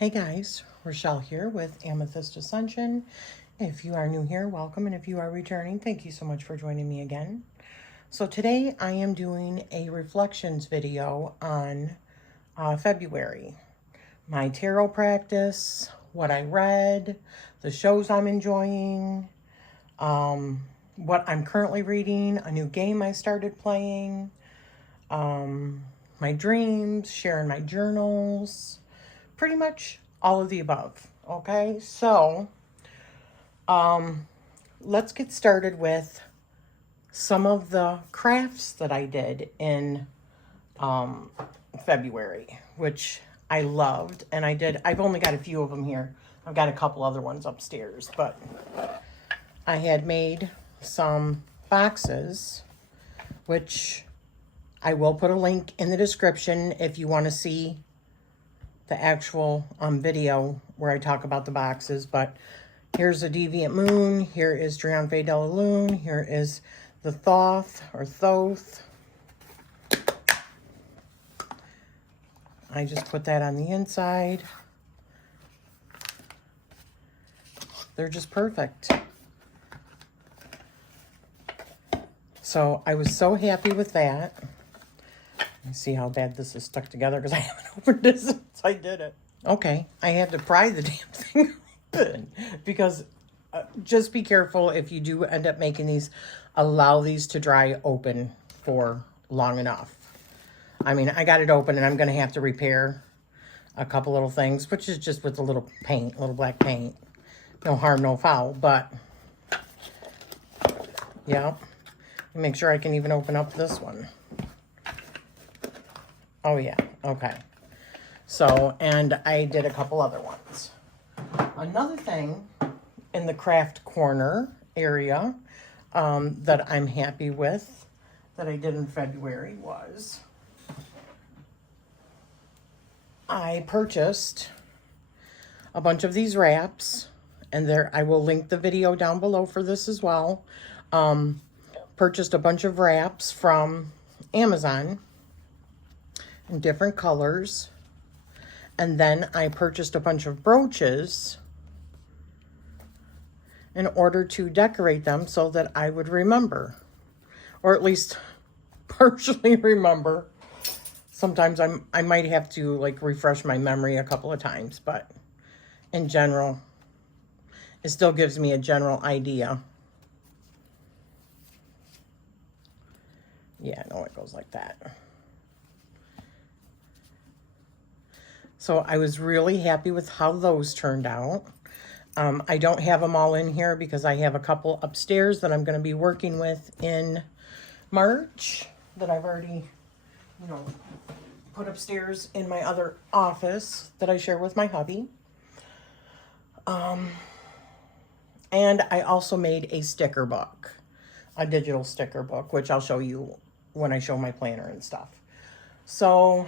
Hey guys, Rachele here with Amethyst Ascension. If you are new here, welcome, and if you are returning, thank you so much for joining me again. So today I am doing a reflections video on February. My tarot practice, what I read, the shows I'm enjoying, what I'm currently reading, a new game I started playing, my dreams, sharing my journals, pretty much all of the above. Okay, so let's get started with some of the crafts that I did in February, which I loved. And I've only got a few of them here. I've got a couple other ones upstairs, but I had made some boxes, which I will put a link in the description if you want to see the actual video where I talk about the boxes. But here's a Deviant Moon, here is Triumphe de la Lune, here is the Thoth or Thoth. I just put that on the inside. They're just perfect. So I was so happy with that. Let me see how bad this is stuck together because I haven't opened this since I did it. Okay, I had to pry the damn thing open because just be careful if you do end up making these. Allow these to dry open for long enough. I mean, I got it open and I'm going to have to repair a couple little things, which is just with a little paint, little black paint. No harm, no foul, but yeah. Make sure I can even open up this one. Oh, yeah. Okay. So, and I did a couple other ones. Another thing in the craft corner area that I'm happy with that I did in February was I purchased a bunch of these wraps, and I will link the video down below for this as well. Purchased a bunch of wraps from Amazon in different colors. And then I purchased a bunch of brooches in order to decorate them so that I would remember, or at least partially remember. Sometimes I might have to like refresh my memory a couple of times, but in general, it still gives me a general idea. Yeah, no, it goes like that. So I was really happy with how those turned out. I don't have them all in here because I have a couple upstairs that I'm going to be working with in March that I've already, put upstairs in my other office that I share with my hubby. And I also made a sticker book, a digital sticker book, which I'll show you when I show my planner and stuff. So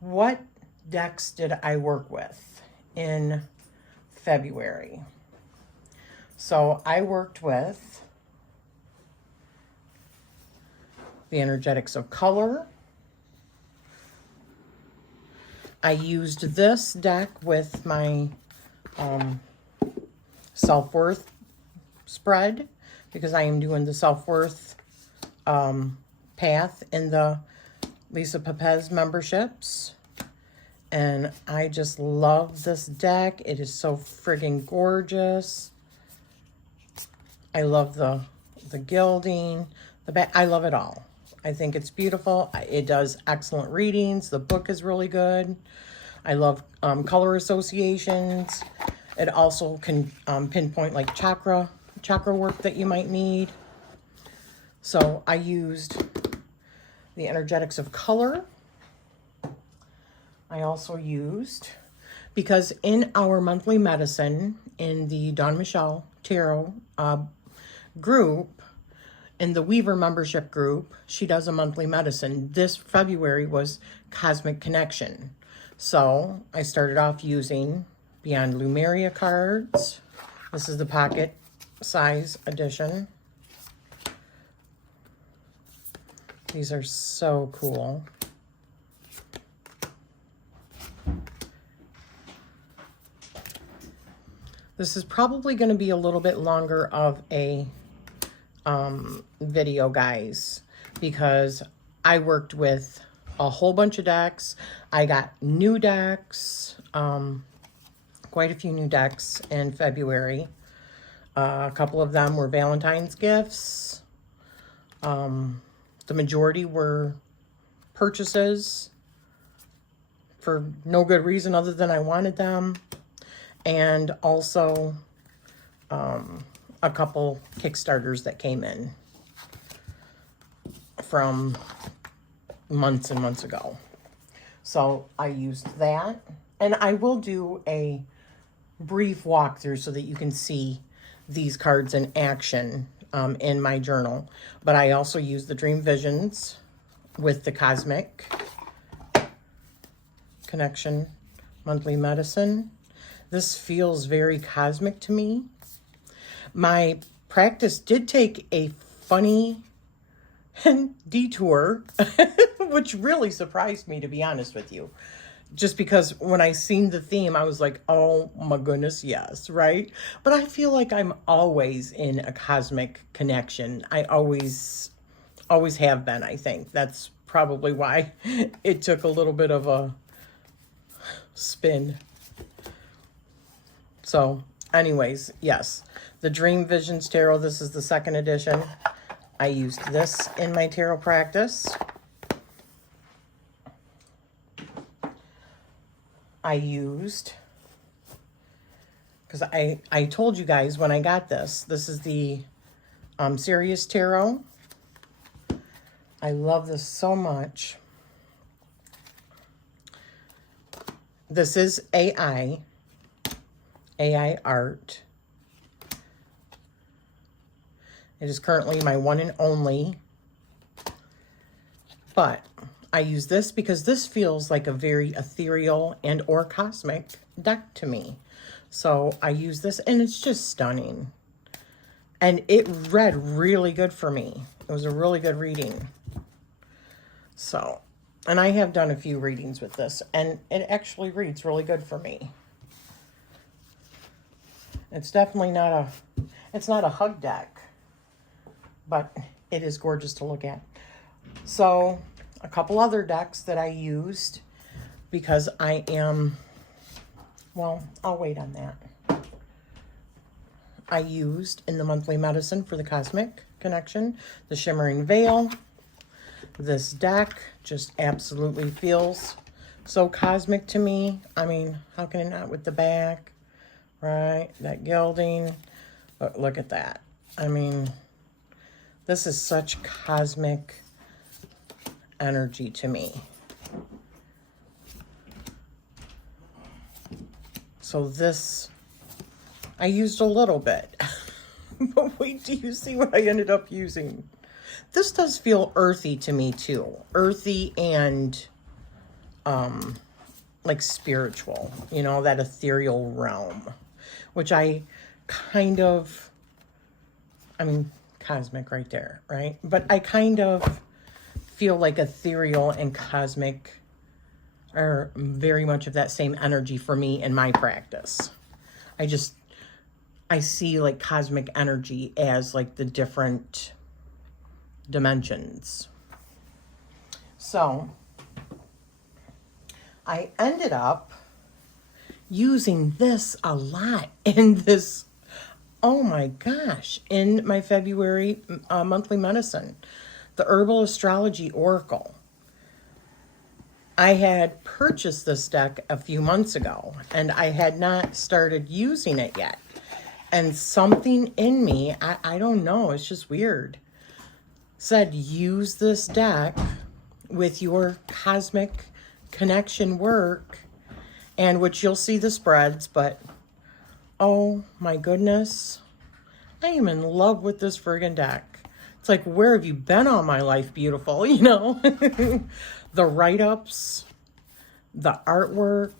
what decks did I work with in February? So I worked with the Energetics of Color. I used this deck with my self-worth spread because I am doing the self-worth path in the Lisa Pepez memberships. And I just love this deck. It is so friggin' gorgeous. I love the gilding, the back. I love it all. I think it's beautiful. It does excellent readings. The book is really good. I love color associations. It also can pinpoint like chakra work that you might need. So I used the Energetics of Color. I also used, because in our monthly medicine in the Dawn Michelle Tarot group, in the Weaver membership group, she does a monthly medicine. This February was Cosmic Connection. So I started off using Beyond Lemuria cards. This is the pocket size edition. These are so cool. This is probably going to be a little bit longer of a video, guys, because I worked with a whole bunch of decks. I got new decks, quite a few new decks in February. A couple of them were Valentine's gifts. The majority were purchases for no good reason other than I wanted them. And also a couple Kickstarters that came in from months and months ago. So I used that. And I will do a brief walkthrough so that you can see these cards in action in my journal. But I also use the Dream Visions with the Cosmic Connection Monthly Medicine. This feels very cosmic to me. My practice did take a funny detour, which really surprised me, to be honest with you. Just because when I seen the theme, I was like, oh my goodness, yes, right? But I feel like I'm always in a cosmic connection. I always have been, I think. That's probably why it took a little bit of a spin. So anyways, yes, the Dream Visions Tarot, this is the 2nd edition. I used this in my tarot practice. I used, because I told you guys when I got this is the Sirius Tarot. I love this so much. This is AI art. It is currently my one and only, but I use this because this feels like a very ethereal and or cosmic deck to me. So I use this and it's just stunning. And it read really good for me. It was a really good reading. So, and I have done a few readings with this and it actually reads really good for me. It's definitely it's not a hug deck, but it is gorgeous to look at. So a couple other decks that I used because I am, well, I'll wait on that. I used in the Monthly Medicine for the Cosmic Connection, the Shimmering Veil. This deck just absolutely feels so cosmic to me. I mean, how can it not with the back, right? That gilding, but look at that. I mean, this is such cosmic energy to me. So this, I used a little bit, but wait till you see what I ended up using. This does feel earthy to me too. Earthy and like spiritual, you know, that ethereal realm, which I kind of, I mean, cosmic right there, right? But I kind of feel like ethereal and cosmic are very much of that same energy for me in my practice. I see like cosmic energy as like the different dimensions. So I ended up using this a lot in this, oh my gosh, in my February Monthly Medicine, the Herbal Astrology Oracle. I had purchased this deck a few months ago and I had not started using it yet. And something in me, I don't know, it's just weird, said use this deck with your cosmic connection work, and which you'll see the spreads, but oh my goodness, I am in love with this friggin' deck. It's like, where have you been all my life, beautiful, you know? The write-ups, the artwork,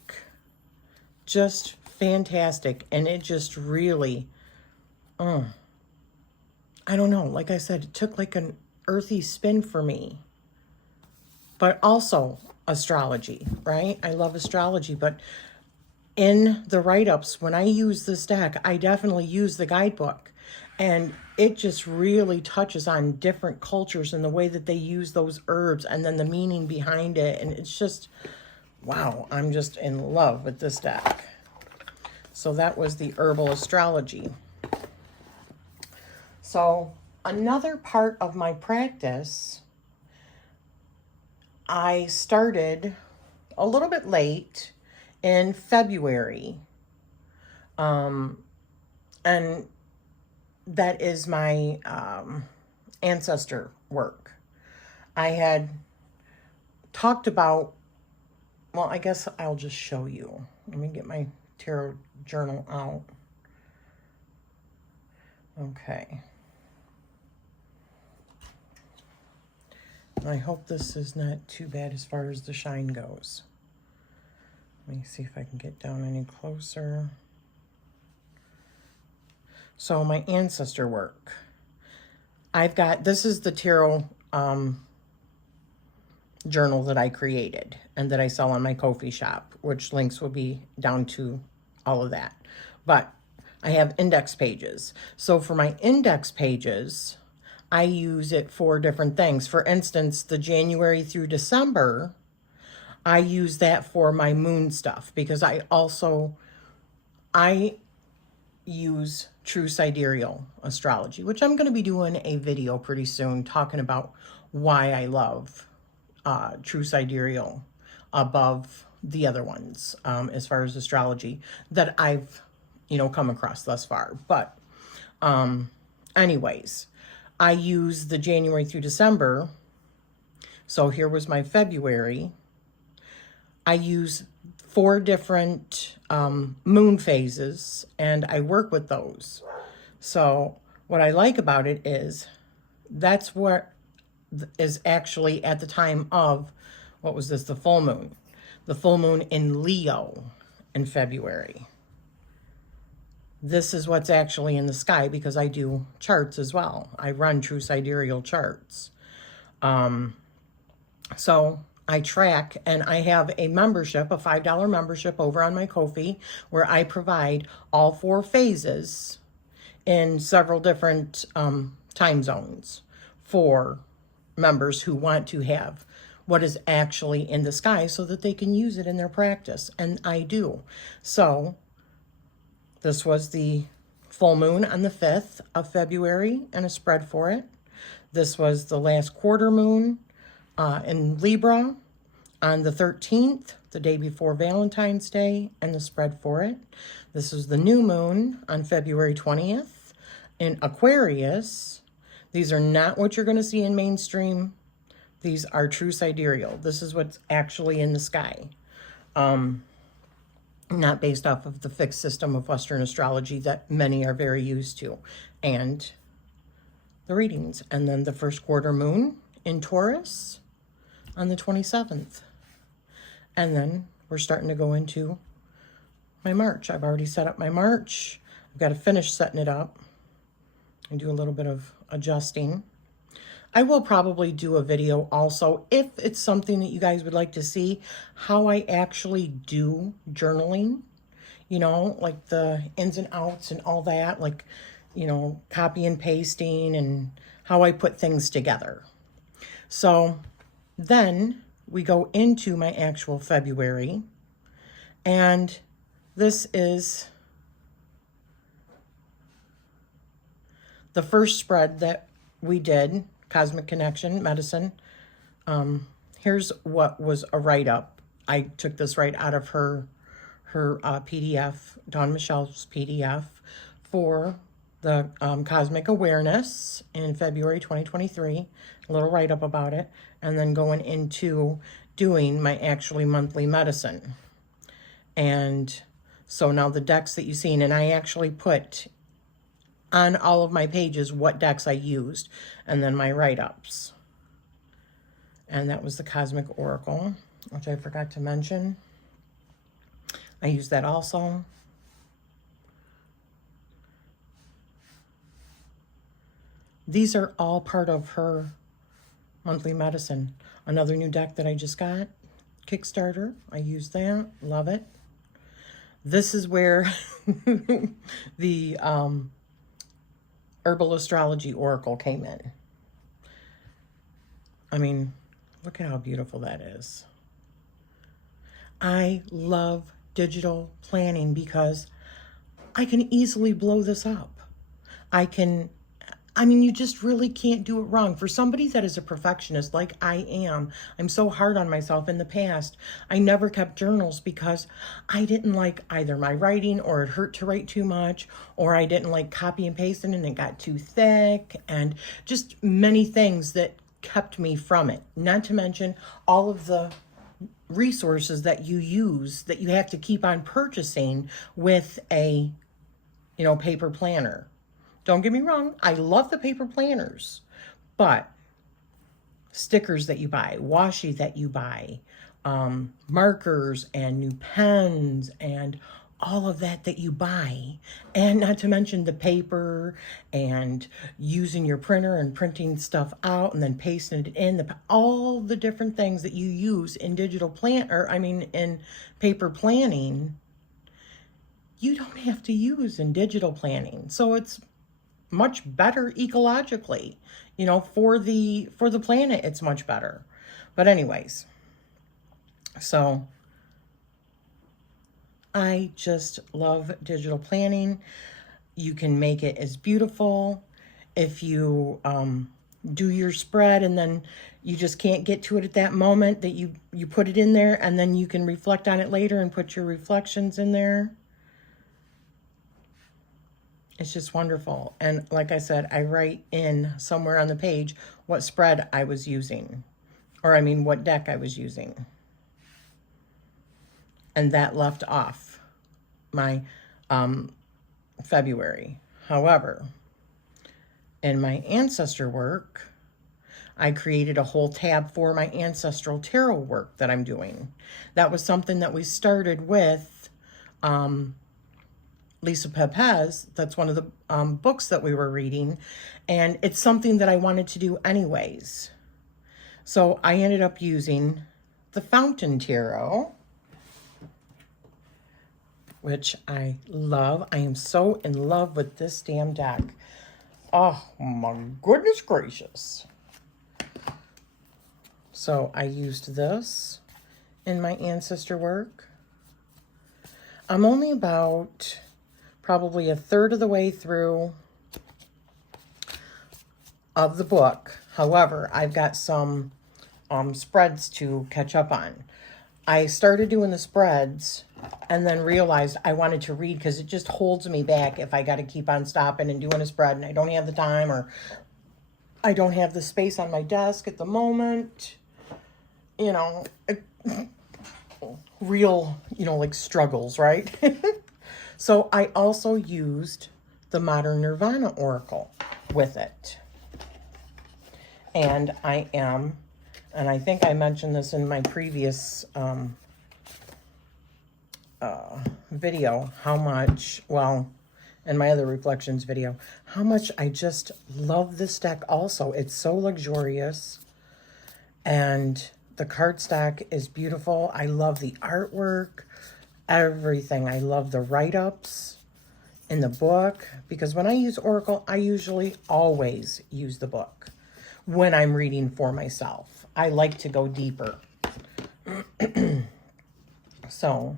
just fantastic. And it just really, I don't know, like I said, it took like an earthy spin for me. But also astrology, right? I love astrology, but in the write-ups, when I use this deck, I definitely use the guidebook. And it just really touches on different cultures and the way that they use those herbs and then the meaning behind it. And it's just, wow, I'm just in love with this deck. So that was the herbal astrology. So another part of my practice, I started a little bit late in February. And that is my Ancestor work. I had talked about, well, I guess I'll just show you. Let me get my tarot journal out. Okay. I hope this is not too bad as far as the shine goes. Let me see if I can get down any closer. So my Ancestor work. I've got, this is the tarot journal that I created and that I sell on my Ko-fi shop, which links will be down to all of that. But I have index pages. So for my index pages, I use it for different things. For instance, the January through December, I use that for my moon stuff because I use true sidereal astrology, which I'm going to be doing a video pretty soon talking about why I love true sidereal above the other ones as far as astrology that I've, come across thus far. But anyways, I use the January through December. So here was my February. I use 4 different moon phases, and I work with those. So what I like about it is that's what is actually at the time of, what was this, the full moon. The full moon in Leo in February. This is what's actually in the sky because I do charts as well. I run true sidereal charts. So I track, and I have a membership, a $5 membership over on my Ko-fi, where I provide all 4 phases in several different time zones for members who want to have what is actually in the sky so that they can use it in their practice. And I do. So this was the full moon on the 5th of February and a spread for it. This was the last quarter moon in Libra on the 13th, the day before Valentine's Day, and the spread for it. This is the new moon on February 20th in Aquarius. These are not what you're going to see in mainstream. These are true sidereal. This is what's actually in the sky. Not based off of the fixed system of Western astrology that many are very used to. And the readings. And then the first quarter moon in Taurus on the 27th. And then we're starting to go into my March. I've already set up my March. I've got to finish setting it up and do a little bit of adjusting. I will probably do a video also, if it's something that you guys would like to see, how I actually do journaling, like the ins and outs and all that, like, copy and pasting and how I put things together. So then we go into my actual February, and this is the first spread that we did, Cosmic Connection, Medicine. Here's what was a write-up. I took this right out of her PDF, Dawn Michelle's PDF, for the Cosmic Awareness in February 2023. A little write-up about it. And then going into doing my actually monthly medicine. And so now the decks that you've seen, and I actually put on all of my pages what decks I used, and then my write-ups. And that was the Cosmic Oracle, which I forgot to mention. I used that also. These are all part of her monthly medicine. Another new deck that I just got, Kickstarter. I use that, love it. this is where the Herbal Astrology Oracle came in. I mean, look at how beautiful that is. I love digital planning because I can easily blow this up. I mean, you just really can't do it wrong. For somebody that is a perfectionist like I am, I'm so hard on myself. In the past, I never kept journals because I didn't like either my writing, or it hurt to write too much, or I didn't like copy and pasting and it got too thick, and just many things that kept me from it. Not to mention all of the resources that you use that you have to keep on purchasing with a, paper planner. Don't get me wrong, I love the paper planners, but stickers that you buy, washi that you buy, markers and new pens and all of that you buy, and not to mention the paper and using your printer and printing stuff out and then pasting it in, all the different things that you use in in paper planning, you don't have to use in digital planning. So it's much better ecologically, for the planet, it's much better. But anyways, so I just love digital planning. You can make it as beautiful. If you do your spread and then you just can't get to it at that moment, that you put it in there, and then you can reflect on it later and put your reflections in there. It's just wonderful. And like I said, I write in somewhere on the page what spread I was using, or what deck I was using. And that left off my February. However, in my Ancestor work, I created a whole tab for my Ancestral Tarot work that I'm doing. That was something that we started with Lisa Pepez. That's one of the books that we were reading, and it's something that I wanted to do anyways. So I ended up using the Fountain Tarot, which I love. I am so in love with this damn deck. Oh my goodness gracious. So I used this in my Ancestor work. I'm only about probably a third of the way through of the book. However, I've got some spreads to catch up on. I started doing the spreads and then realized I wanted to read, because it just holds me back if I got to keep on stopping and doing a spread and I don't have the time, or I don't have the space on my desk at the moment. Real, like struggles, right? So I also used the Modern Nirvana Oracle with it. And I think I mentioned this in my previous video, how much, in my other reflections video, how much I just love this deck also. It's so luxurious, and the cardstock is beautiful. I love the artwork, everything. I love the write-ups in the book, because when I use Oracle, I usually always use the book when I'm reading for myself. I like to go deeper. So,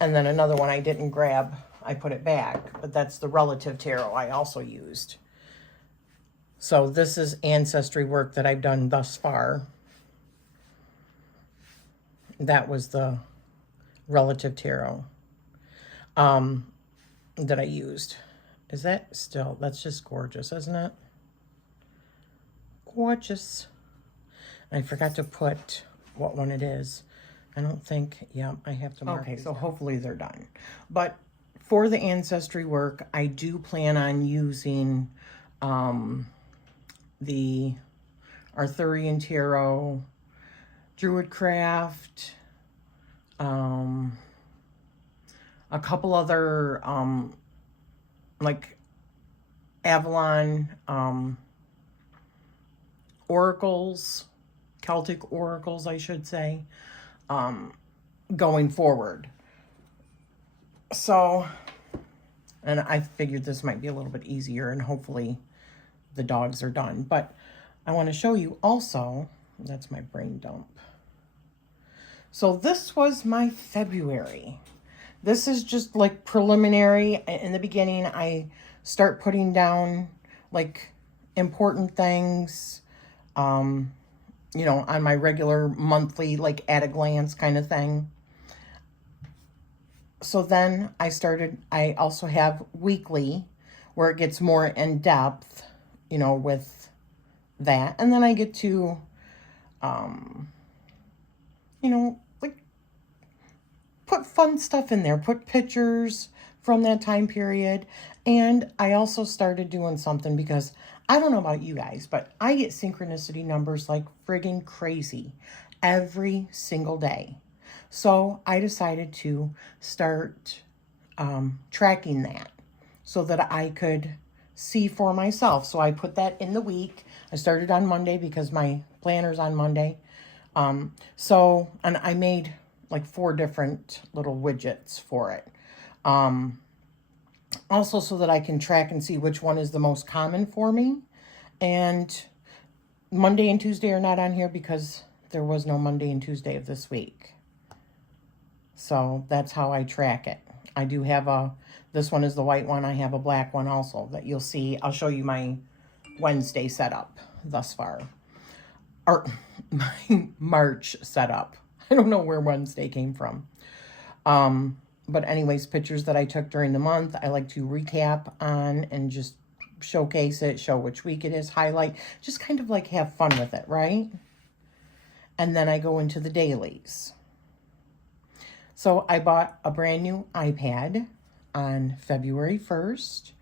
and then another one I didn't grab, I put it back, but that's the Relative Tarot I also used. So this is ancestry work that I've done thus far. That was the Relative Tarot that I used. Is that still, that's just gorgeous, isn't it? Gorgeous. I forgot to put what one it is. I don't think, yeah, I have to mark. Okay, so hopefully they're done. But for the ancestry work, I do plan on using the Arthurian Tarot, Druidcraft, a couple other like Avalon oracles, Celtic oracles, I should say. going forward. So, and I figured this might be a little bit easier, and hopefully the dogs are done. But I want to show you also, that's my brain dump. So this was my February. This is just like preliminary. In the beginning, I start putting down like important things, you know, on my regular monthly, like at a glance kind of thing. So then I also have weekly where it gets more in depth, you know, with that. And then I get to, you know, like put fun stuff in there, put pictures from that time period. And I also started doing something because I don't know about you guys, but I get synchronicity numbers like friggin' crazy every single day. So I decided to start tracking that so that I could see for myself. So I put that in the week. I started on Monday because my planner's on Monday. And I made like 4 different little widgets for it. Also so that I can track and see which one is the most common for me. And Monday and Tuesday are not on here because there was no Monday and Tuesday of this week. So that's how I track it. I do have this one is the white one. I have a black one also that you'll see. I'll show you my Wednesday setup thus far. Or my March setup. I don't know where Wednesday came from. But anyways, pictures that I took during the month, I like to recap on and just showcase it, show which week it is, highlight, just kind of like have fun with it, right? And then I go into the dailies. So I bought a brand new iPad on February 1st.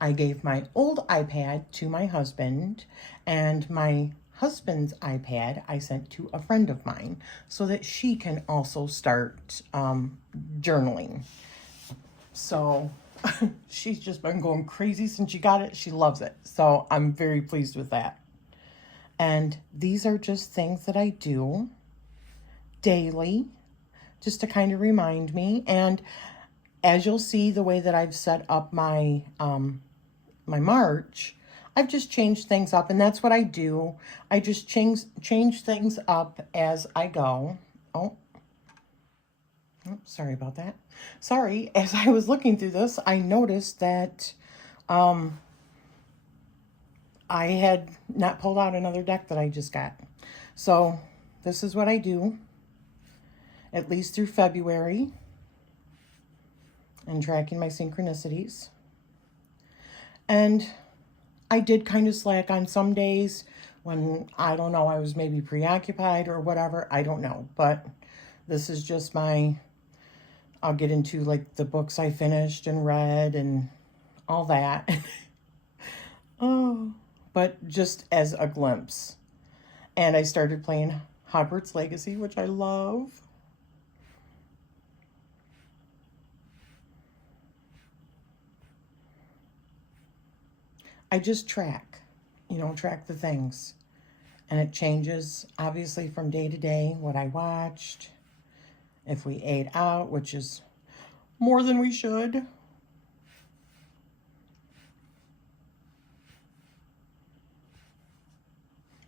I gave my old iPad to my husband, and my husband's iPad I sent to a friend of mine so that she can also start journaling. So she's just been going crazy since she got it. She loves it. So I'm very pleased with that. And these are just things that I do daily, just to kind of remind me. And as you'll see, the way that I've set up my my March, I've just changed things up, and that's what I do. I just change things up as I go. Oh, sorry about that. Sorry, as I was looking through this, I noticed that I had not pulled out another deck that I just got. So this is what I do, at least through February, and tracking my synchronicities. And I did kind of slack on some days when, I don't know, I was maybe preoccupied or whatever. I don't know. But this is just I'll get into like the books I finished and read and all that. Oh, but just as a glimpse. And I started playing Hogwarts Legacy, which I love. I just track the things. And it changes, obviously, from day to day, what I watched, if we ate out, which is more than we should.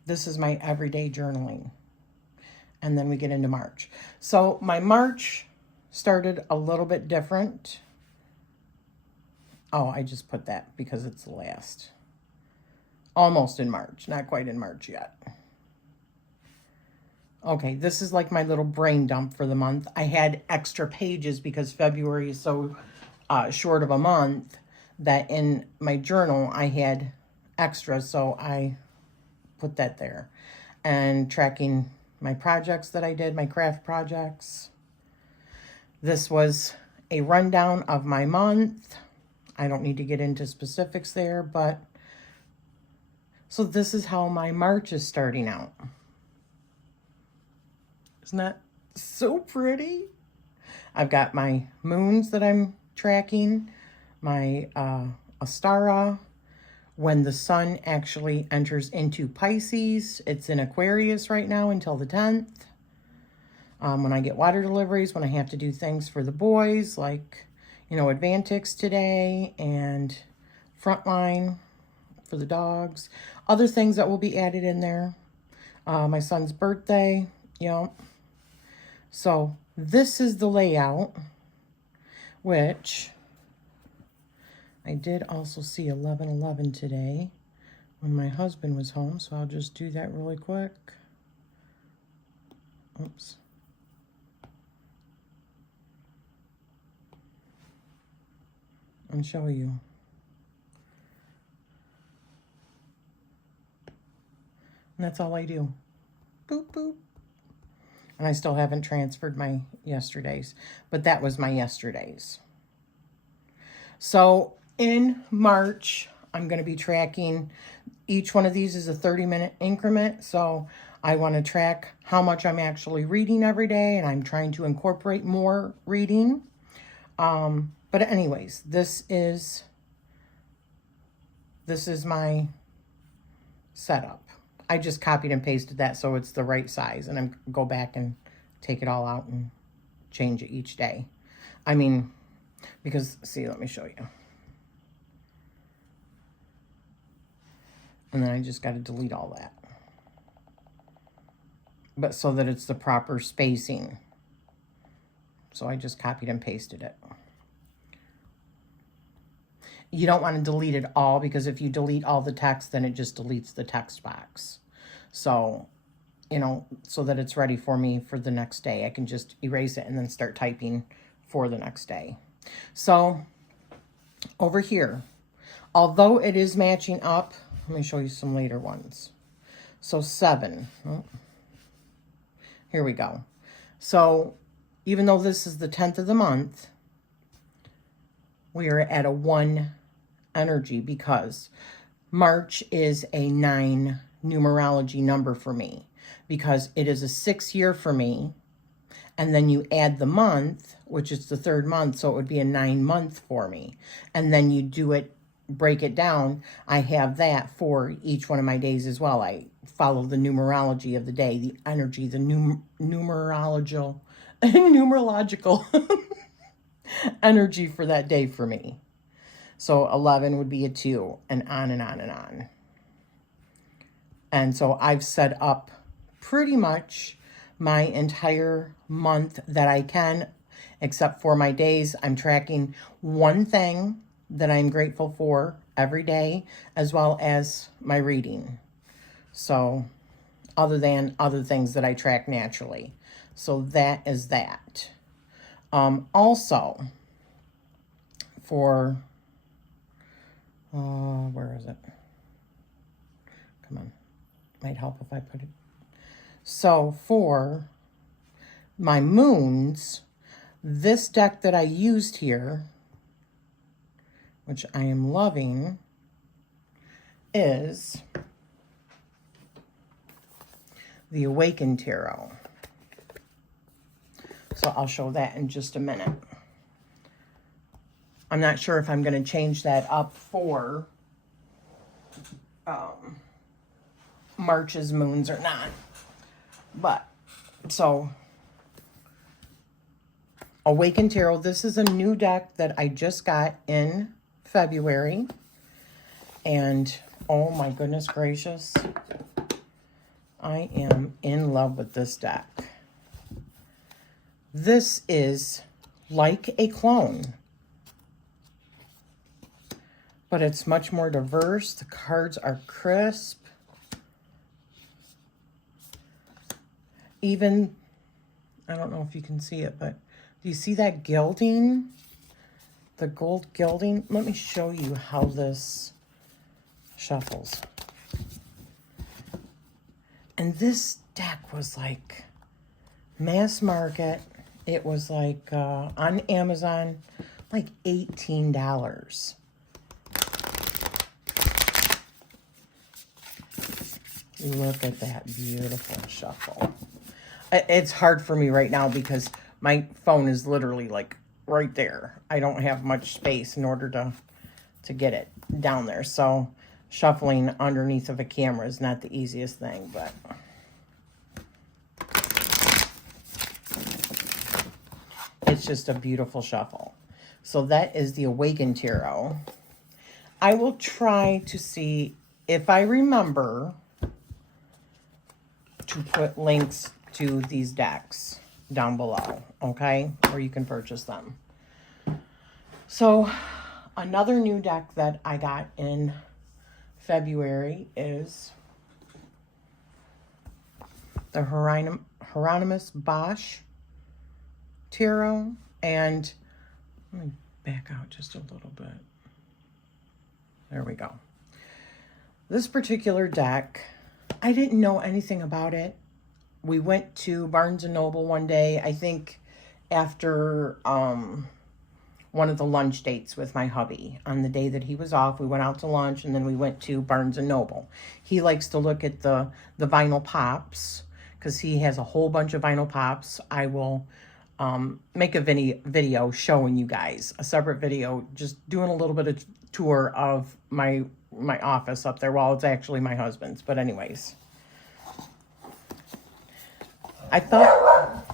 This is my everyday journaling. And then we get into March. So my March started a little bit different. Oh, I just put that because it's the last. Almost in March. Not quite in March yet. Okay, this is like my little brain dump for the month. I had extra pages because February is so short of a month that in my journal I had extras, so I put that there. And tracking my projects that I did, my craft projects. This was a rundown of my month. I don't need to get into specifics there, but so this is how my March is starting out. Isn't that so pretty? I've got my moons that I'm tracking, my Astara, when the sun actually enters into Pisces. It's in Aquarius right now until the 10th. When I get water deliveries, when I have to do things for the boys, like, you know, Advantix today and Frontline for the dogs. Other things that will be added in there. My son's birthday, you know. So this is the layout, which I did also see 11/11 today when my husband was home. So I'll just do that really quick. Oops. And show you. And that's all I do. Boop, boop. And I still haven't transferred my yesterdays, but that was my yesterdays. So in March, I'm going to be tracking, each one of these is a 30-minute increment. So I want to track how much I'm actually reading every day, and I'm trying to incorporate more reading. But anyways, this is my setup. I just copied and pasted that so it's the right size, and I'm go back and take it all out and change it each day. I mean, because, see, let me show you. And then I just got to delete all that. But so that it's the proper spacing. So I just copied and pasted it. You don't want to delete it all, because if you delete all the text, then it just deletes the text box. So, you know, so that it's ready for me for the next day. I can just erase it and then start typing for the next day. So over here, although it is matching up, let me show you some later ones. So 7. Oh, here we go. So even though this is the 10th of the month, we are at a 1 energy, because March is a 9 numerology number for me, because it is a 6 year for me. And then you add the month, which is the 3rd month, so it would be a 9 month for me. And then you do it, break it down. I have that for each one of my days as well. I follow the numerology of the day, the energy, the numerological energy for that day for me. So 11 would be a 2, and on and on and on. And so I've set up pretty much my entire month that I can, except for my days. I'm tracking one thing that I'm grateful for every day, as well as my reading. So other than other things that I track naturally. So that is that. Also, for, where is it? Come on. Might help if I put it. So for my moons, this deck that I used here, which I am loving, is the Awaken Tarot. So I'll show that in just a minute. I'm not sure if I'm going to change that up for March's moons or not. But, so, Awaken Tarot, this is a new deck that I just got in February. And, oh my goodness gracious, I am in love with this deck. This is like a clone, but it's much more diverse. The cards are crisp. Even, I don't know if you can see it, but do you see that gilding? The gold gilding? Let me show you how this shuffles. And this deck was like mass market. It was like on Amazon, like $18. Look at that beautiful shuffle. It's hard for me right now because my phone is literally like right there. I don't have much space in order to get it down there. So shuffling underneath of a camera is not the easiest thing, but it's just a beautiful shuffle. So that is the Awaken Tarot. I will try to see if I remember to put links to these decks down below, okay? Where you can purchase them. So another new deck that I got in February is the Hieronymus Bosch Tarot. And let me back out just a little bit. There we go. This particular deck, I didn't know anything about it. We went to Barnes & Noble one day, I think after one of the lunch dates with my hubby. On the day that he was off, we went out to lunch, and then we went to Barnes & Noble. He likes to look at the vinyl pops because he has a whole bunch of vinyl pops. I will make a video showing you guys, a separate video, just doing a little bit of tour of my office up there. Well, it's actually my husband's, but anyways. I thought,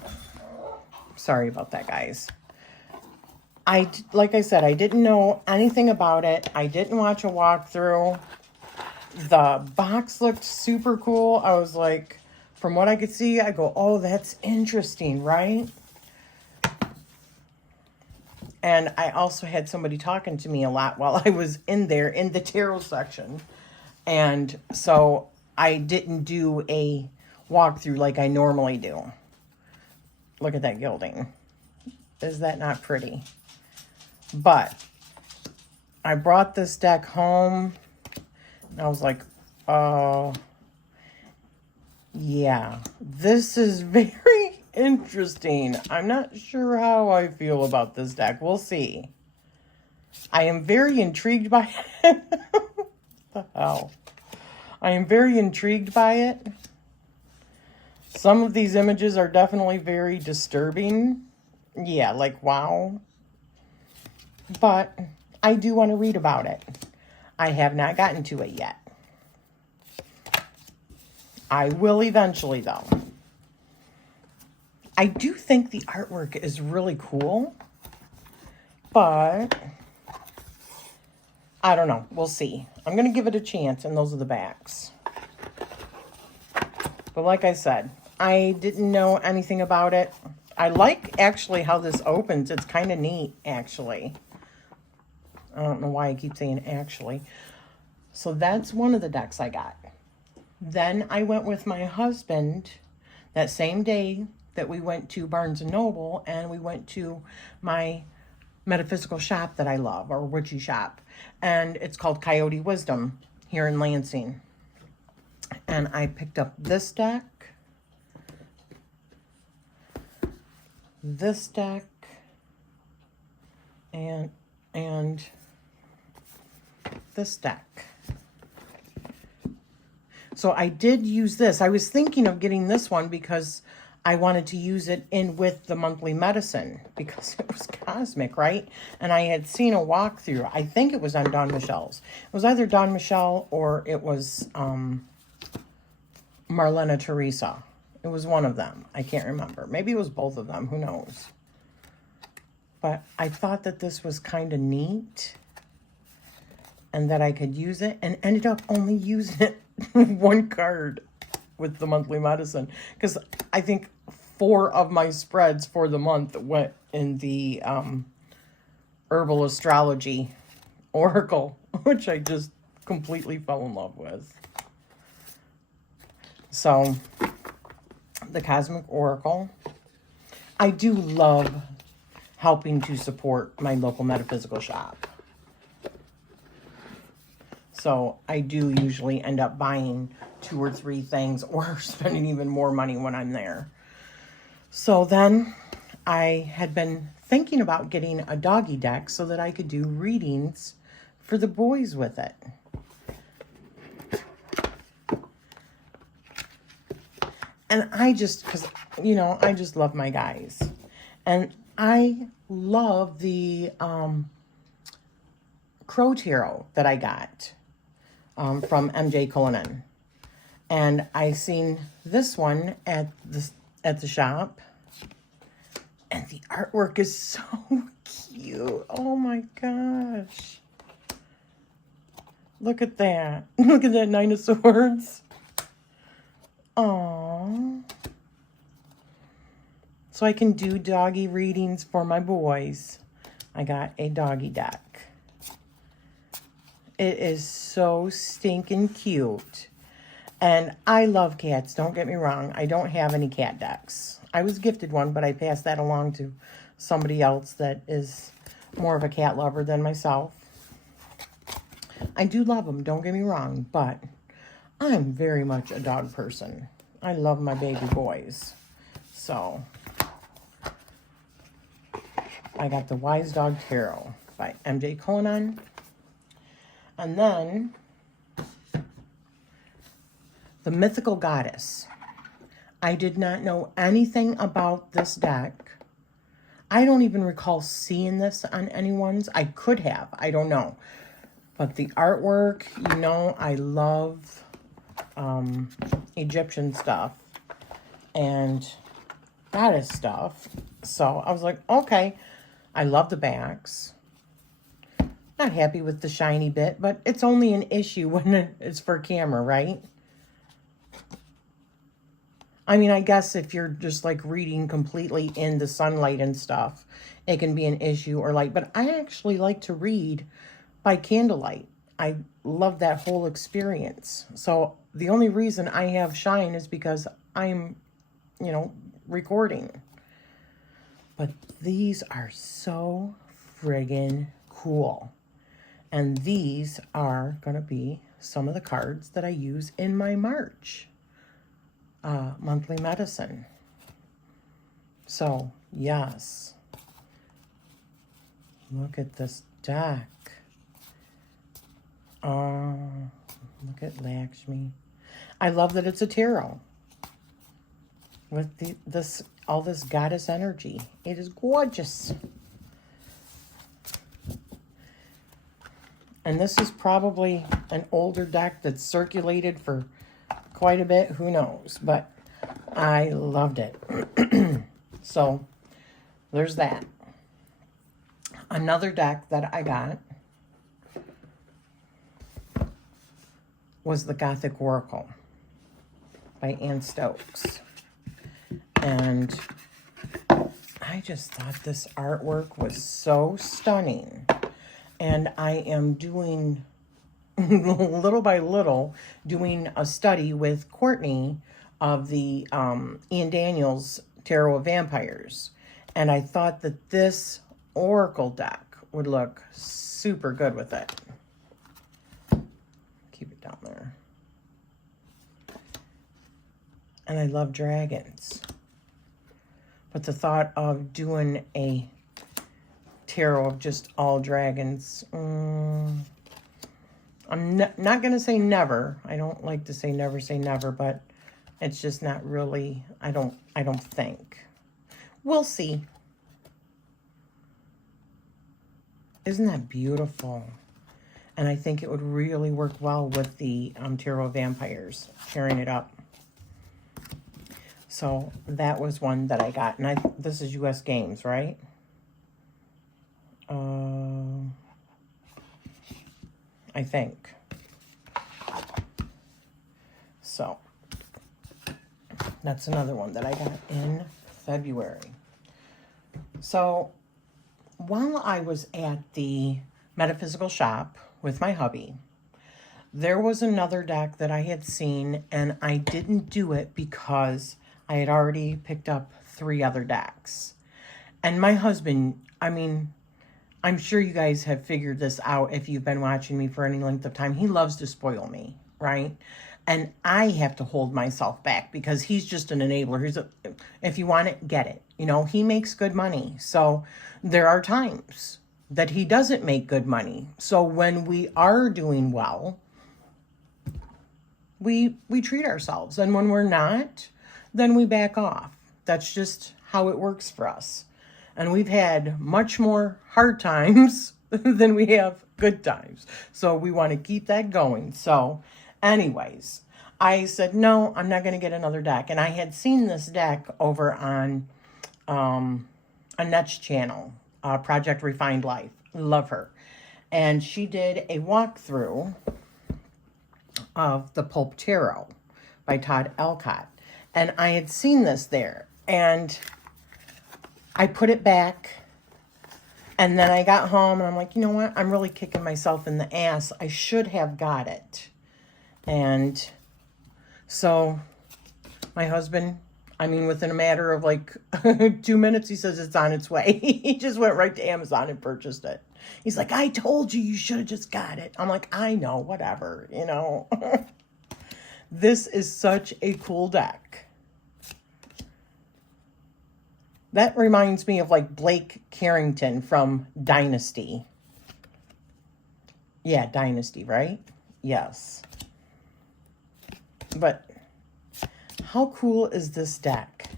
sorry about that, guys. Like I said, I didn't know anything about it. I didn't watch a walkthrough. The box looked super cool. I was like, from what I could see, I go, oh, that's interesting, right? And I also had somebody talking to me a lot while I was in there in the tarot section. And so I didn't do a walkthrough like I normally do. Look at that gilding. Is that not pretty? But I brought this deck home. And I was like, oh, yeah, this is very interesting. I'm not sure how I feel about this deck. We'll see. I am very intrigued by it. What the hell? I am very intrigued by it. Some of these images are definitely very disturbing. Yeah, like, wow. But I do want to read about it. I have not gotten to it yet. I will eventually, though. I do think the artwork is really cool, but I don't know. We'll see. I'm going to give it a chance, and those are the backs. But like I said, I didn't know anything about it. I like, actually, how this opens. It's kind of neat, actually. I don't know why I keep saying actually. So that's one of the decks I got. Then I went with my husband that same day that we went to Barnes & Noble, and we went to my metaphysical shop that I love, or witchy shop. And it's called Coyote Wisdom here in Lansing. And I picked up this deck, and this deck. So I did use this. I was thinking of getting this one because I wanted to use it in with the monthly medicine because it was cosmic, right? And I had seen a walkthrough. I think it was on Dawn Michelle's. It was either Dawn Michelle or it was Marlena Teresa. It was one of them. I can't remember. Maybe it was both of them. Who knows? But I thought that this was kind of neat and that I could use it, and ended up only using it one card with the monthly medicine, because I think 4 of my spreads for the month went in the herbal astrology oracle, which I just completely fell in love with. So the Cosmic Oracle, I do love helping to support my local metaphysical shop. So I do usually end up buying 2 or 3 things or spending even more money when I'm there. So then I had been thinking about getting a doggy deck so that I could do readings for the boys with it. And I just, because, you know, I just love my guys. And I love the Crow Tarot that I got from MJ Cullinan. And I seen this one at the shop. And the artwork is so cute. Oh my gosh. Look at that. Look at that Nine of Swords. Aww. So I can do doggy readings for my boys. I got a doggy deck. It is so stinking cute. And I love cats, don't get me wrong. I don't have any cat decks. I was gifted one, but I passed that along to somebody else that is more of a cat lover than myself. I do love them, don't get me wrong, but I'm very much a dog person. I love my baby boys. So, I got the Wise Dog Tarot by MJ Cullinan. And then, the Mythical Goddess. I did not know anything about this deck. I don't even recall seeing this on anyone's. I could have. I don't know. But the artwork, you know, I love Egyptian stuff and goddess stuff. So I was like, okay. I love the backs. Not happy with the shiny bit, but it's only an issue when it's for camera, right? I mean, I guess if you're just like reading completely in the sunlight and stuff, it can be an issue or light. But I actually like to read by candlelight. I love that whole experience. So the only reason I have shine is because I'm, you know, recording. But these are so friggin' cool. And these are going to be some of the cards that I use in my March monthly medicine. So, yes. Look at this deck. Oh, look at Lakshmi. I love that it's a tarot with all this goddess energy. It is gorgeous. And this is probably an older deck that's circulated for quite a bit. Who knows? But I loved it. So, there's that. Another deck that I got was the Gothic Oracle by Anne Stokes. And I just thought this artwork was so stunning. And I am doing, little by little, doing a study with Courtney of the Ian Daniels Tarot of Vampires. And I thought that this Oracle deck would look super good with it. Keep it down there. And I love dragons. But the thought of doing a tarot of just all dragons, I'm not going to say never. I don't like to say never, but it's just not really, I don't think. We'll see. Isn't that beautiful? And I think it would really work well with the Tarot of Vampires, pairing it up. So that was one that I got. And this is US Games, right? I think. So that's another one that I got in February. So while I was at the metaphysical shop with my hubby, there was another deck that I had seen, and I didn't do it because I had already picked up 3 other decks. And my husband, I mean, I'm sure you guys have figured this out if you've been watching me for any length of time. He loves to spoil me, right? And I have to hold myself back because he's just an enabler. If you want it, get it. You know, he makes good money. So there are times that he doesn't make good money. So when we are doing well, we treat ourselves. And when we're not, then we back off. That's just how it works for us. And we've had much more hard times than we have good times. So we want to keep that going. So anyways, I said, no, I'm not going to get another deck. And I had seen this deck over on Annette's channel, Project Refined Life. Love her. And she did a walkthrough of the Pulp Tarot by Todd Elcott. And I had seen this there. And I put it back. And then I got home and I'm like, you know what? I'm really kicking myself in the ass. I should have got it. And so my husband, I mean, within a matter of like 2 minutes, he says it's on its way. He just went right to Amazon and purchased it. He's like, I told you, you should have just got it. I'm like, I know, whatever, you know. This is such a cool deck. That reminds me of like Blake Carrington from Dynasty. Yeah, Dynasty, right? Yes. But how cool is this deck?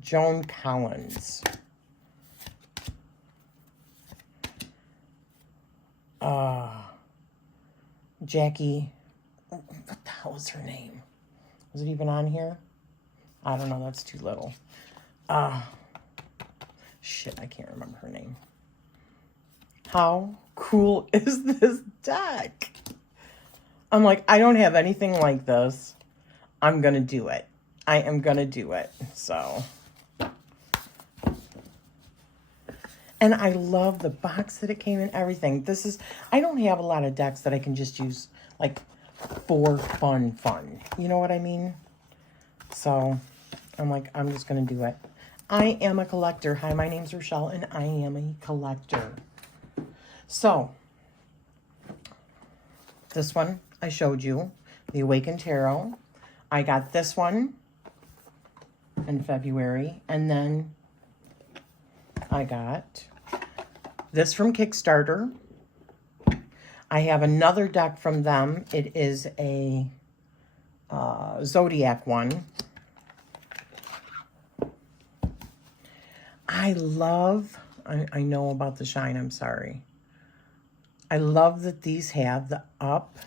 Joan Collins. Jackie. What the hell was her name? Was it even on here? I don't know. That's too little. Shit, I can't remember her name. How cool is this deck? I'm like, I don't have anything like this. I'm going to do it. I am going to do it. So. And I love the box that it came in, everything. This is, I don't have a lot of decks that I can just use, like, for fun. You know what I mean? So, I'm like, I'm just going to do it. I am a collector. Hi, my name's Rachele, and I am a collector. So, this one I showed you, the Awaken Tarot. I got this one in February, and then I got this from Kickstarter. I have another deck from them. It is a Zodiac one. I love, I know about the shine, I'm sorry. I love that these have the up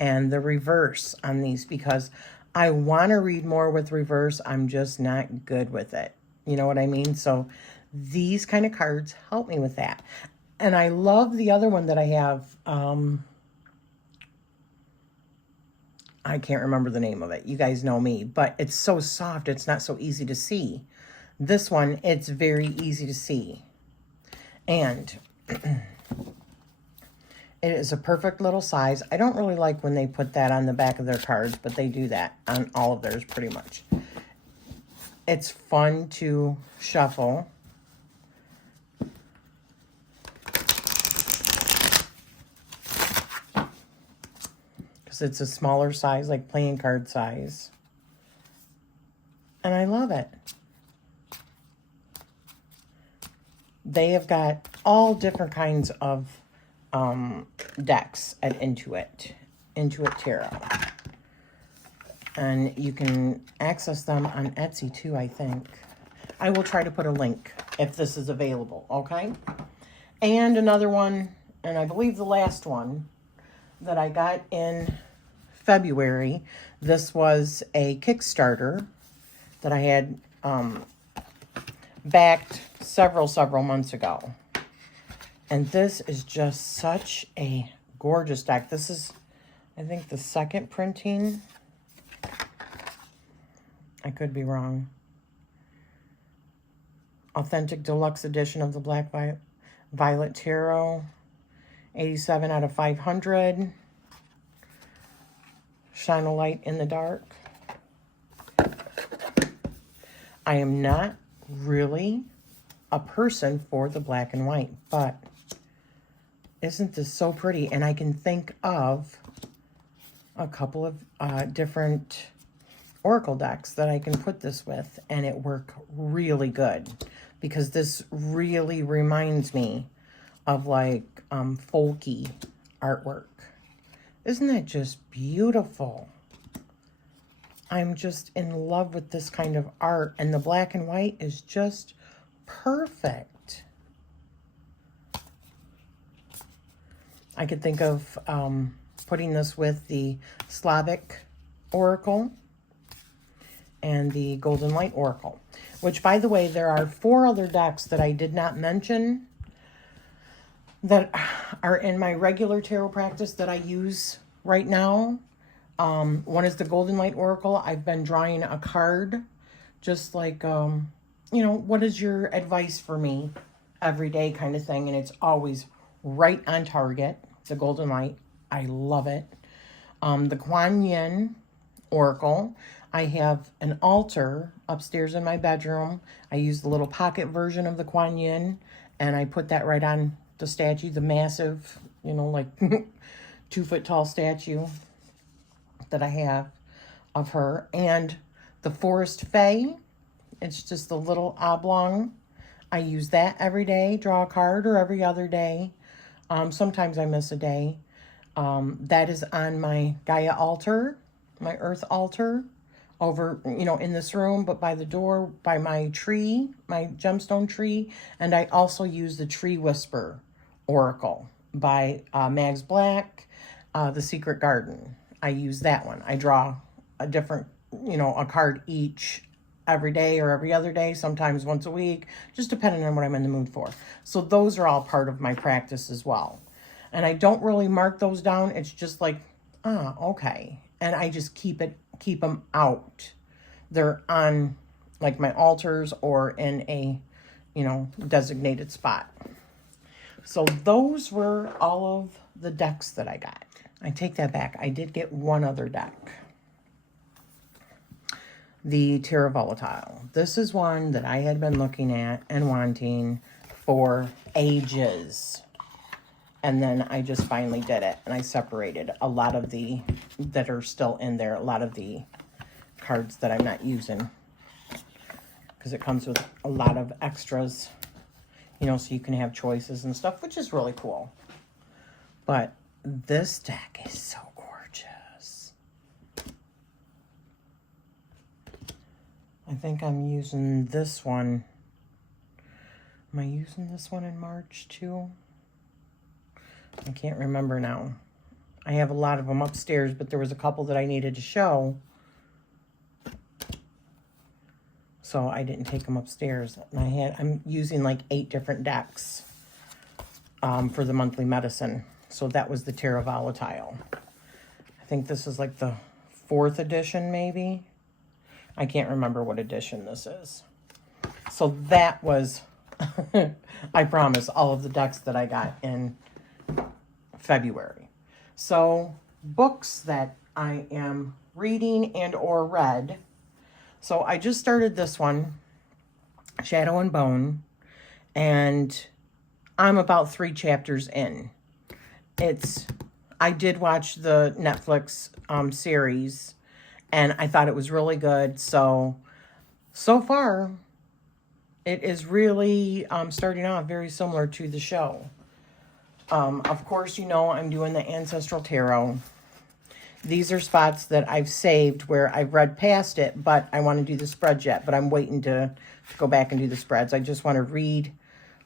and the reverse on these because I want to read more with reverse. I'm just not good with it. You know what I mean? So these kind of cards help me with that. And I love the other one that I have. I can't remember the name of it. You guys know me. But it's so soft. It's not so easy to see. This one, it's very easy to see. And it is a perfect little size. I don't really like when they put that on the back of their cards, but they do that on all of theirs pretty much. It's fun to shuffle. Because it's a smaller size, like playing card size. And I love it. They have got all different kinds of decks at Intuit Tarot. And you can access them on Etsy too, I think. I will try to put a link if this is available, okay? And another one, and I believe the last one that I got in February. This was a Kickstarter that I had backed several months ago. And this is just such a gorgeous deck. This is, I think, the second printing. I could be wrong. Authentic Deluxe Edition of the Black Violet Tarot. 87 out of 500. Shine a light in the dark. I am not really a person for the black and white, but isn't this so pretty? And I can think of a couple of different Oracle decks that I can put this with, and it work really good because this really reminds me of like folky artwork. Isn't that just beautiful? I'm just in love with this kind of art, and the black and white is just perfect. I could think of putting this with the Slavic Oracle and the Golden Light Oracle. which, by the way, there are 4 other decks that I did not mention that are in my regular tarot practice that I use right now. One is the Golden Light Oracle. I've been drawing a card, just like, you know, what is your advice for me every day kind of thing. And it's always right on target, the Golden Light. I love it. The Kuan Yin Oracle. I have an altar upstairs in my bedroom. I use the little pocket version of the Kuan Yin, and I put that right on the statue, the massive, you know, like 2-foot tall statue that I have of her. And the Forest Fae, it's just a little oblong. I use that every day, draw a card, or every other day. Sometimes I miss a day. That is on my Gaia altar, my earth altar, over, you know, in this room, but by the door, by my tree, my gemstone tree. And I also use the Tree Whisper Oracle by Mags Black, The Secret Garden. I use that one. I draw a different, you know, a card each every day or every other day, sometimes once a week, just depending on what I'm in the mood for. So those are all part of my practice as well. And I don't really mark those down. It's just like, okay. And I just keep them out. They're on like my altars or in a, you know, designated spot. So those were all of the decks that I got. I take that back. I did get one other deck. The Terra Volatile. This is one that I had been looking at and wanting for ages. And then I just finally did it. And I separated a lot of the that are still in there. A lot of the cards that I'm not using. Because it comes with a lot of extras. You know, so you can have choices and stuff, which is really cool. But this deck is so gorgeous. I think I'm using this one. Am I using this one in March too? I can't remember now. I have a lot of them upstairs, but there was a couple that I needed to show. So I didn't take them upstairs. And I'm using like 8 different decks for the monthly medicine. So that was the Terra Volatile. I think this is like the 4th edition, maybe. I can't remember what edition this is. So that was, I promise, all of the decks that I got in February. So books that I am reading and or read. So I just started this one, Shadow and Bone, and I'm about 3 chapters in. I did watch the Netflix series, and I thought it was really good. So far, it is really starting off very similar to the show. Of course, you know, I'm doing the Ancestral Tarot. These are spots that I've saved where I've read past it, but I want to do the spreads yet. But I'm waiting to go back and do the spreads. I just want to read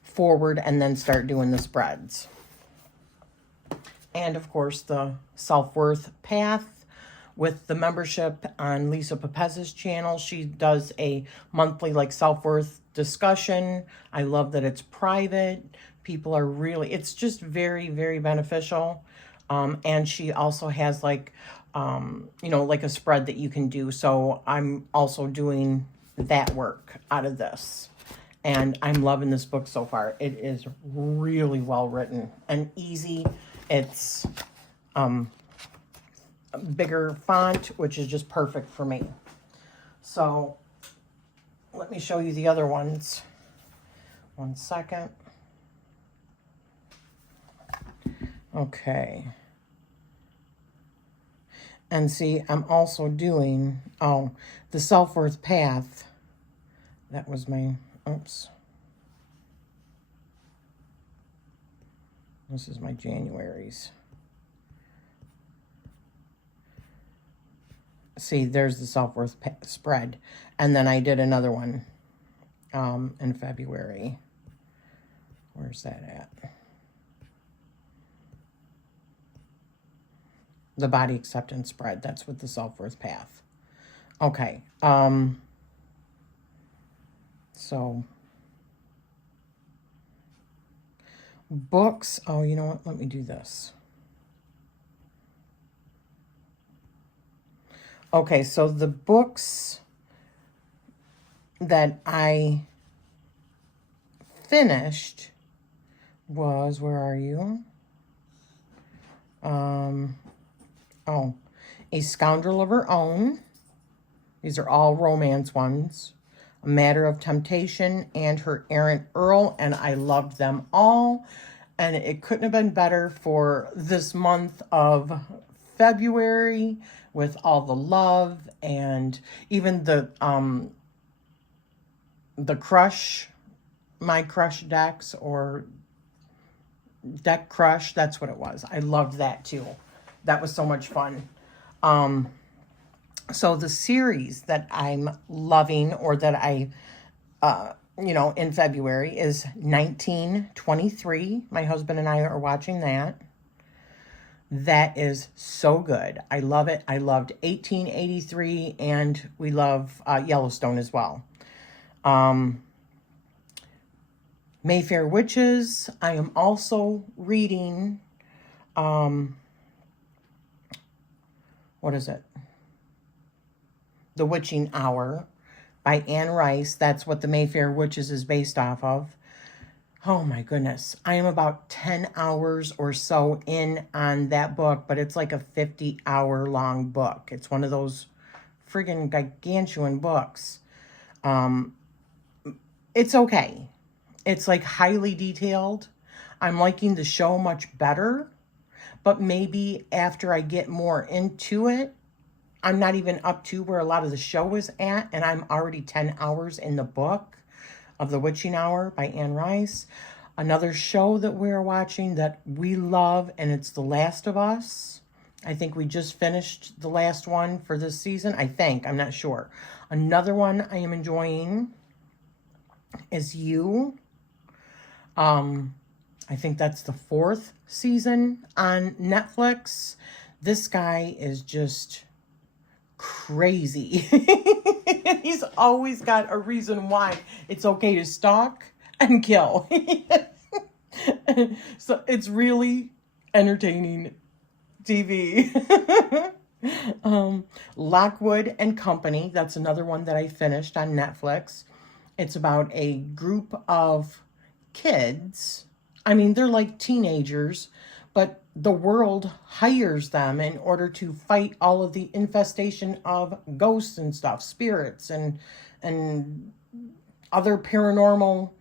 forward and then start doing the spreads. And, of course, the Self-Worth Path with the membership on Lisa Pepez's channel. She does a monthly, like, self-worth discussion. I love that it's private. People are really, it's just very, very beneficial. And she also has like, you know, like a spread that you can do. So I'm also doing that work out of this. And I'm loving this book so far. It is really well written and easy. It's a bigger font, which is just perfect for me. So let me show you the other ones. One second. Okay. And see, I'm also doing, the Self-Worth Path. That was my, oops. This is my January's. See, there's the Self-Worth spread. And then I did another one in February. Where's that at? The Body Acceptance Spread. That's with the Self-Worth Path. Okay. So, books. Oh, you know what? Let me do this. Okay, so the books that I finished was, where are you? Oh, A Scoundrel of Her Own. These are all romance ones. A Matter of Temptation and Her Errant Earl, and I loved them all. And it couldn't have been better for this month of February with all the love and even the crush, my crush decks, or deck crush, that's what it was. I loved that too. That was so much fun. So the series that I'm loving, or that I in February, is 1923. My husband and I are watching that. That is so good. I love it. I loved 1883, and we love Yellowstone as well. Mayfair Witches. I am also reading, what is it? The Witching Hour by Anne Rice. That's what the Mayfair Witches is based off of. Oh my goodness. I am about 10 hours or so in on that book, but it's like a 50-hour long book. It's one of those friggin' gargantuan books. It's okay. It's like highly detailed. I'm liking the show much better, but maybe after I get more into it, I'm not even up to where a lot of the show is at, and I'm already 10 hours in the book of The Witching Hour by Anne Rice. Another show that we're watching that we love, and it's The Last of Us. I think we just finished the last one for this season. I think. I'm not sure. Another one I am enjoying is You. I think that's the 4th season on Netflix. This guy is just crazy. He's always got a reason why it's okay to stalk and kill. So it's really entertaining TV. Lockwood and Company. That's another one that I finished on Netflix. It's about a group of kids. I mean, they're like teenagers, but the world hires them in order to fight all of the infestation of ghosts and stuff, spirits and other paranormal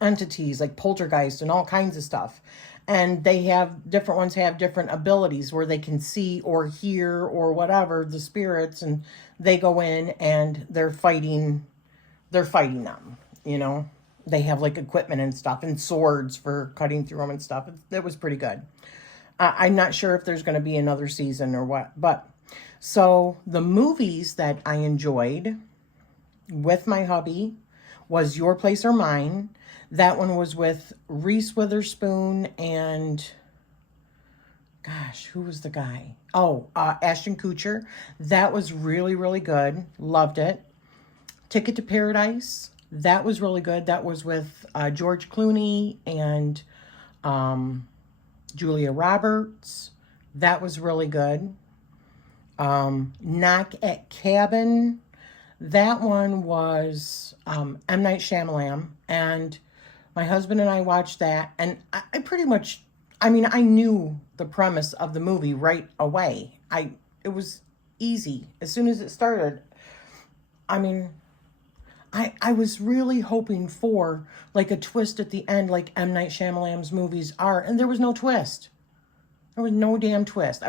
entities like poltergeist and all kinds of stuff. And they have different ones have different abilities where they can see or hear or whatever the spirits, and they go in and they're fighting them, you know. They have like equipment and stuff and swords for cutting through them and stuff. It was pretty good. I'm not sure if there's going to be another season or what, but so the movies that I enjoyed with my hubby was Your Place or Mine. That one was with Reese Witherspoon and, gosh, who was the guy? Oh, Ashton Kutcher. That was really, really good. Loved it. Ticket to Paradise. That was really good. That was with George Clooney and Julia Roberts. That was really good. Knock at Cabin. That one was M. Night Shyamalan. And my husband and I watched that. And I pretty much, I mean, I knew the premise of the movie right away. It was easy. As soon as it started, I mean, I was really hoping for like a twist at the end, like M. Night Shyamalan's movies are, and there was no twist. There was no damn twist.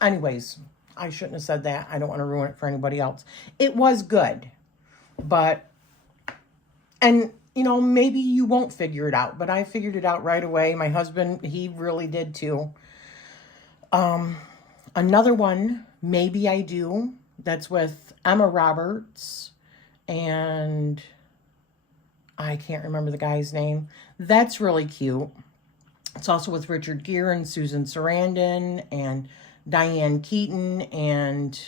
Anyways, I shouldn't have said that. I don't want to ruin it for anybody else. It was good, but, and you know, maybe you won't figure it out, but I figured it out right away. My husband, he really did too. Another one, Maybe I Do, that's with Emma Roberts, and I can't remember the guy's name. That's really cute. It's also with Richard Gere and Susan Sarandon and Diane Keaton, and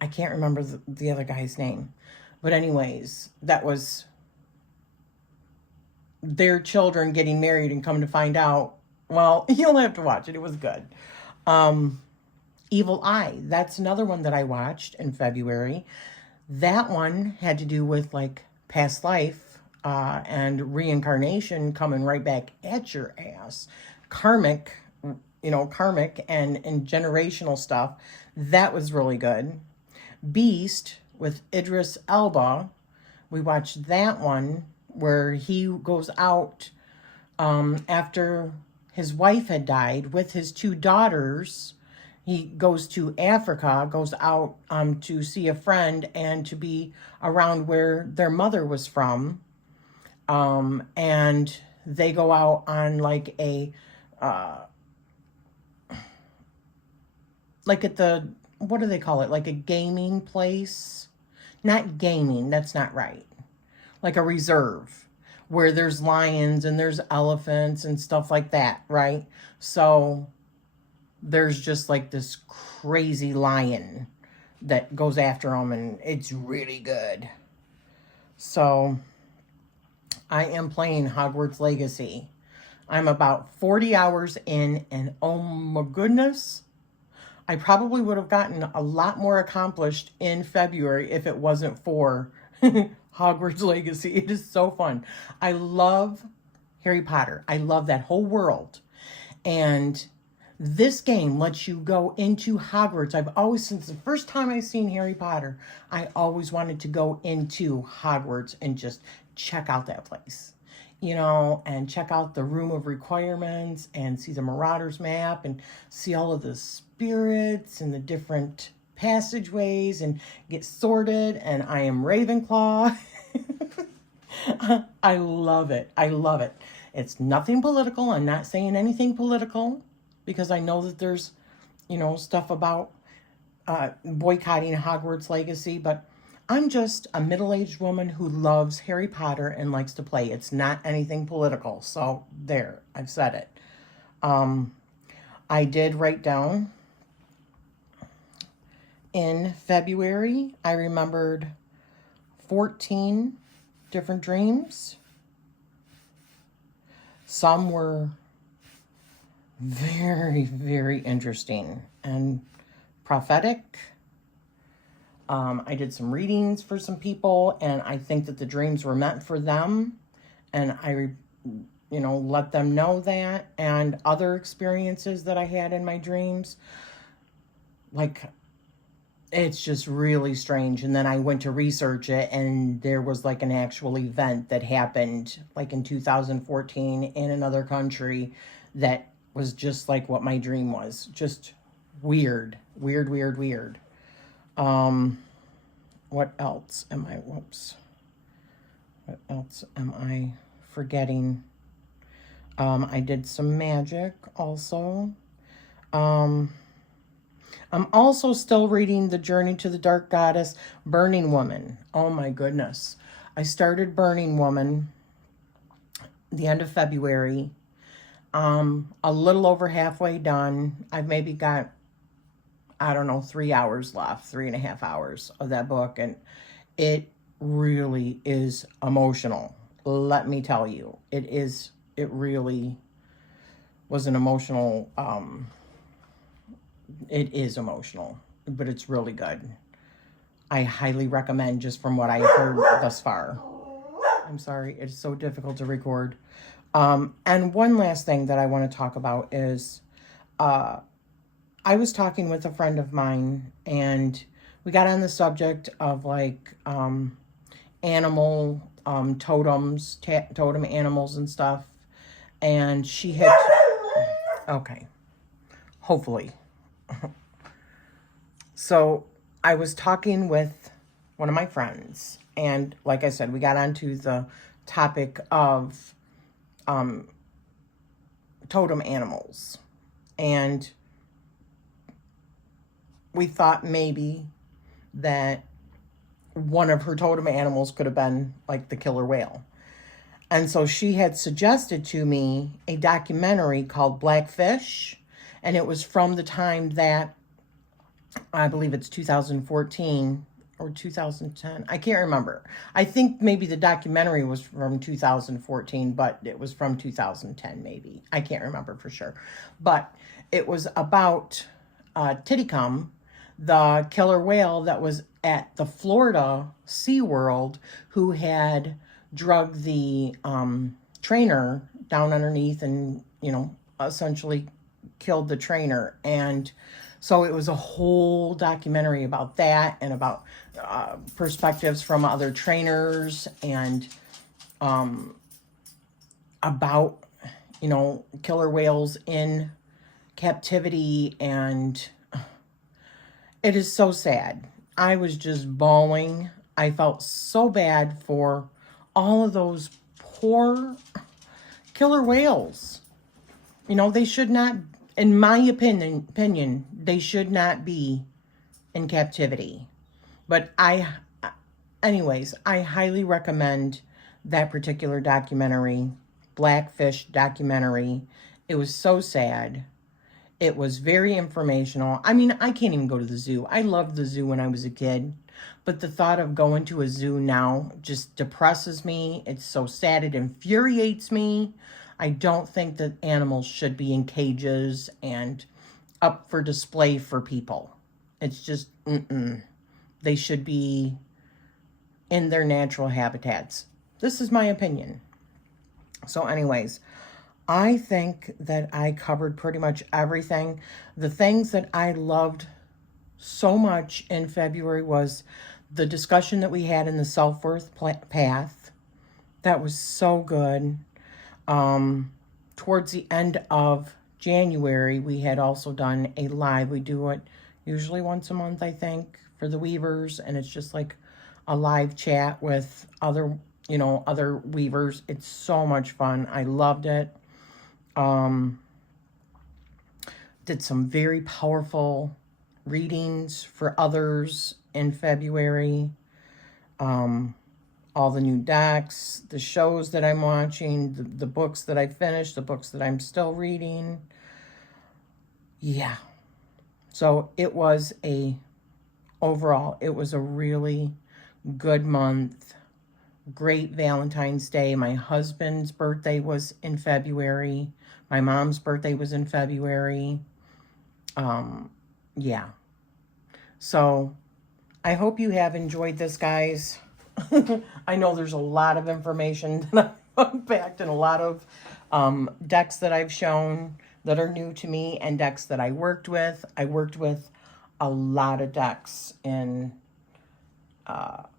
I can't remember the other guy's name. But anyways, that was their children getting married, and come to find out, well, you'll have to watch it. It was good. Evil Eye, that's another one that I watched in February. That one had to do with like past life and reincarnation coming right back at your ass. Karmic, karmic and generational stuff. That was really good. Beast with Idris Elba. We watched that one where he goes out after his wife had died with his two daughters. He goes to Africa, goes out to see a friend and to be around where their mother was from. And they go out on like a, like at the, what do they call it? Like a gaming place? Not gaming, that's not right. Like a reserve where there's lions and there's elephants and stuff like that, right? So there's just like this crazy lion that goes after them, and it's really good. So I am playing Hogwarts Legacy. I'm about 40 hours in, and oh my goodness, I probably would have gotten a lot more accomplished in February if it wasn't for Hogwarts Legacy. It is so fun. I love Harry Potter. I love that whole world. And this game lets you go into Hogwarts. I've always, since the first time I seen Harry Potter, I always wanted to go into Hogwarts and just check out that place, and check out the Room of Requirements and see the Marauders map and see all of the spirits and the different passageways and get sorted. And I am Ravenclaw. I love it. I love it. It's nothing political. I'm not saying anything political, because I know that there's, stuff about boycotting Hogwarts Legacy, but I'm just a middle-aged woman who loves Harry Potter and likes to play. It's not anything political. So there, I've said it. I did write down in February, I remembered 14 different dreams. Some were very, very interesting and prophetic. I did some readings for some people, and I think that the dreams were meant for them, and I, let them know that. And other experiences that I had in my dreams, like, it's just really strange. And then I went to research it, and there was like an actual event that happened like in 2014 in another country that was just like what my dream was. Just weird. What else am I forgetting? I did some magic also. I'm also still reading The Journey to the Dark Goddess, Burning Woman. Oh my goodness. I started Burning Woman the end of February. A little over halfway done. I've maybe got, 3 hours left, 3.5 hours of that book. And it really is emotional. Let me tell you, it really was an emotional, it is emotional, but it's really good. I highly recommend, just from what I've heard thus far. I'm sorry, it's so difficult to record. And one last thing that I want to talk about is, I was talking with a friend of mine, and we got on the subject of like animal totems, totem animals and stuff. And she had, okay, hopefully. So I was talking with one of my friends, and like I said, we got onto the topic of totem animals, and we thought maybe that one of her totem animals could have been like the killer whale. And so she had suggested to me a documentary called Blackfish, and it was from the time that, I believe it's 2014, or 2010. I can't remember. I think maybe the documentary was from 2014, but it was from 2010 maybe. I can't remember for sure. But it was about Titicaum, the killer whale that was at the Florida SeaWorld, who had drugged the trainer down underneath and, you know, essentially killed the trainer. And so it was a whole documentary about that and about perspectives from other trainers and about, you know, killer whales in captivity. And it is so sad. I was just bawling. I felt so bad for all of those poor killer whales. You know, they should not, in my opinion, they should not be in captivity. But anyways, I highly recommend that particular documentary, Blackfish documentary. It was so sad. It was very informational. I mean, I can't even go to the zoo. I loved the zoo when I was a kid. But the thought of going to a zoo now just depresses me. It's so sad. It infuriates me. I don't think that animals should be in cages and up for display for people. It's just, They should be in their natural habitats. This is my opinion. So anyways, I think that I covered pretty much everything. The things that I loved so much in February was the discussion that we had in the self-worth path. That was so good. Towards the end of January, we had also done a live. We do it usually once a month, I think, for the weavers, and it's just like a live chat with other, you know, other weavers. It's so much fun. I loved it. Did some very powerful readings for others in February. All the new decks, the shows that I'm watching, the books that I finished, the books that I'm still reading. Yeah. So it was overall, it was a really good month. Great Valentine's Day. My husband's birthday was in February. My mom's birthday was in February. Yeah. So I hope you have enjoyed this, guys. I know there's a lot of information that I've unpacked and a lot of decks that I've shown that are new to me and decks that I worked with. I worked with a lot of decks in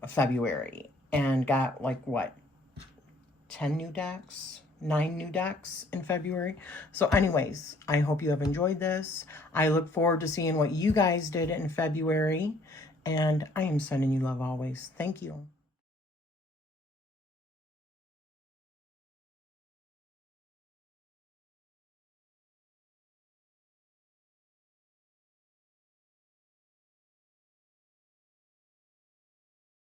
February and got like, what, 10 new decks? 9 new decks in February. So anyways, I hope you have enjoyed this. I look forward to seeing what you guys did in February. And I am sending you love always. Thank you.